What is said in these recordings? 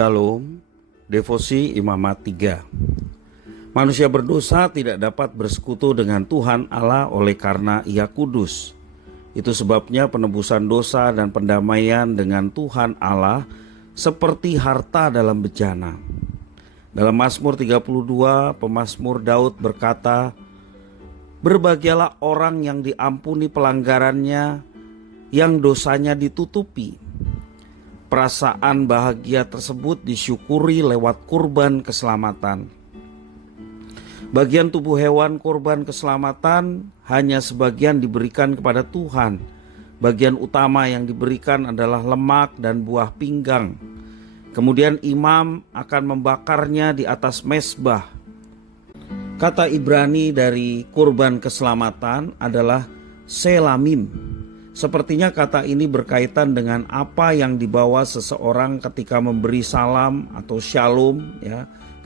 Shalom, Devosi Imamat 3. Manusia berdosa tidak dapat bersekutu dengan Tuhan Allah oleh karena Ia kudus. Itu sebabnya penebusan dosa dan pendamaian dengan Tuhan Allah seperti harta dalam bejana. Dalam Mazmur 32, pemazmur Daud berkata, "Berbahagialah orang yang diampuni pelanggarannya, yang dosanya ditutupi." Perasaan bahagia tersebut disyukuri lewat kurban keselamatan. Bagian tubuh hewan kurban keselamatan hanya sebagian diberikan kepada Tuhan. Bagian utama yang diberikan adalah lemak dan buah pinggang. Kemudian imam akan membakarnya di atas mezbah. Kata Ibrani dari kurban keselamatan adalah selamim. Sepertinya kata ini berkaitan dengan apa yang dibawa seseorang ketika memberi salam atau shalom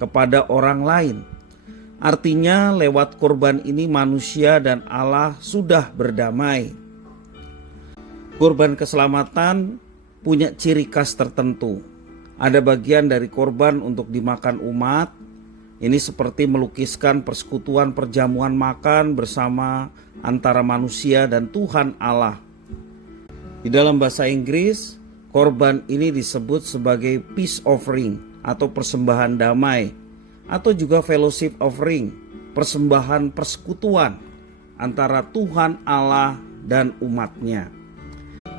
kepada orang lain. Artinya lewat kurban ini manusia dan Allah sudah berdamai. Kurban keselamatan punya ciri khas tertentu. Ada bagian dari kurban untuk dimakan umat. Ini seperti melukiskan persekutuan perjamuan makan bersama antara manusia dan Tuhan Allah. Di dalam bahasa Inggris, korban ini disebut sebagai peace offering atau persembahan damai, atau juga fellowship offering, persembahan persekutuan antara Tuhan Allah dan umatnya.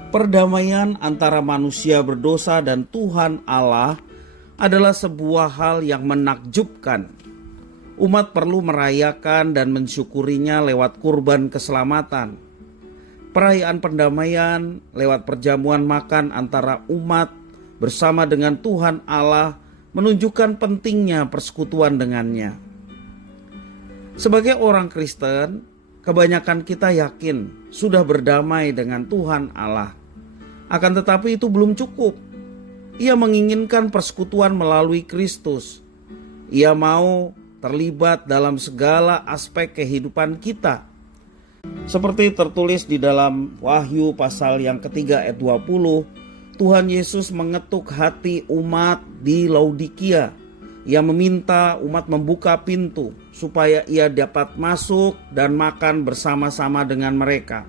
Perdamaian antara manusia berdosa dan Tuhan Allah adalah sebuah hal yang menakjubkan. Umat perlu merayakan dan mensyukurinya lewat kurban keselamatan. Perayaan pendamaian lewat perjamuan makan antara umat bersama dengan Tuhan Allah menunjukkan pentingnya persekutuan dengannya. Sebagai orang Kristen, kebanyakan kita yakin sudah berdamai dengan Tuhan Allah. Akan tetapi itu belum cukup. Ia menginginkan persekutuan melalui Kristus. Ia mau terlibat dalam segala aspek kehidupan kita. Seperti tertulis di dalam Wahyu pasal yang ketiga ayat 20, Tuhan Yesus mengetuk hati umat di Laodikia. Ia meminta umat membuka pintu supaya ia dapat masuk dan makan bersama-sama dengan mereka.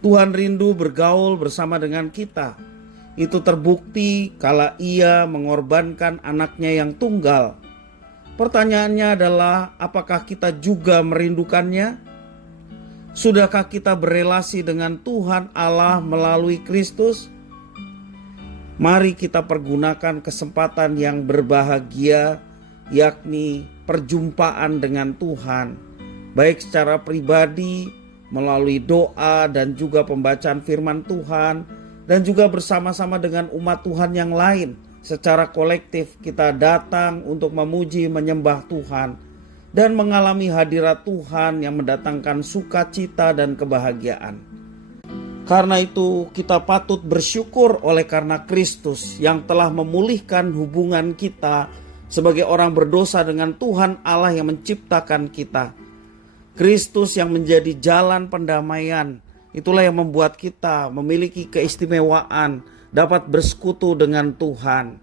Tuhan rindu bergaul bersama dengan kita. Itu terbukti kala ia mengorbankan anaknya yang tunggal. Pertanyaannya adalah, apakah kita juga merindukannya? Sudahkah kita berelasi dengan Tuhan Allah melalui Kristus? Mari kita pergunakan kesempatan yang berbahagia, yakni perjumpaan dengan Tuhan, baik secara pribadi, melalui doa dan juga pembacaan firman Tuhan, dan juga bersama-sama dengan umat Tuhan yang lain. Secara kolektif kita datang untuk memuji menyembah Tuhan dan mengalami hadirat Tuhan yang mendatangkan sukacita dan kebahagiaan. Karena itu kita patut bersyukur oleh karena Kristus yang telah memulihkan hubungan kita sebagai orang berdosa dengan Tuhan Allah yang menciptakan kita. Kristus yang menjadi jalan pendamaian, itulah yang membuat kita memiliki keistimewaan dapat bersekutu dengan Tuhan.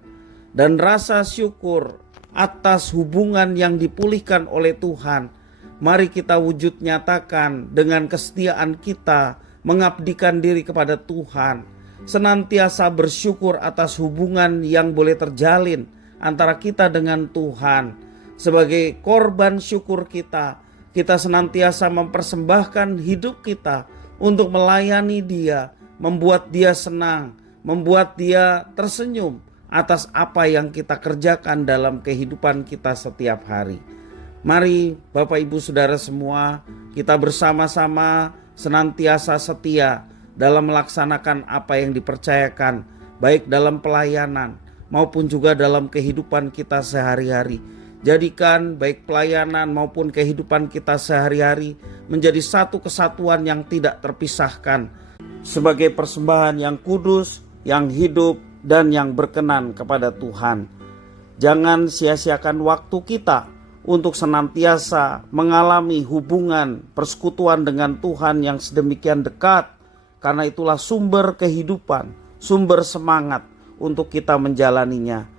Dan rasa syukur atas hubungan yang dipulihkan oleh Tuhan, mari kita wujud nyatakan dengan kesetiaan kita mengabdikan diri kepada Tuhan, senantiasa bersyukur atas hubungan yang boleh terjalin antara kita dengan Tuhan. Sebagai korban syukur kita senantiasa mempersembahkan hidup kita untuk melayani Dia, membuat Dia senang, membuat Dia tersenyum atas apa yang kita kerjakan dalam kehidupan kita setiap hari. Mari Bapak Ibu Saudara semua, kita bersama-sama senantiasa setia dalam melaksanakan apa yang dipercayakan, baik dalam pelayanan maupun juga dalam kehidupan kita sehari-hari. Jadikan baik pelayanan maupun kehidupan kita sehari-hari menjadi satu kesatuan yang tidak terpisahkan, sebagai persembahan yang kudus, yang hidup, dan yang berkenan kepada Tuhan. Jangan sia-siakan waktu kita untuk senantiasa mengalami hubungan persekutuan dengan Tuhan yang sedemikian dekat, karena itulah sumber kehidupan, sumber semangat untuk kita menjalaninya.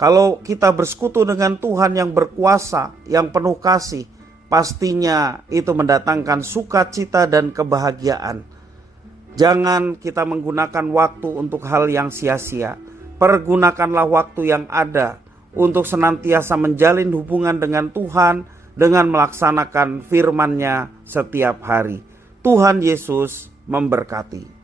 Kalau kita bersekutu dengan Tuhan yang berkuasa, yang penuh kasih, pastinya itu mendatangkan sukacita dan kebahagiaan. Jangan kita menggunakan waktu untuk hal yang sia-sia. Pergunakanlah waktu yang ada untuk senantiasa menjalin hubungan dengan Tuhan dengan melaksanakan firman-Nya setiap hari. Tuhan Yesus memberkati.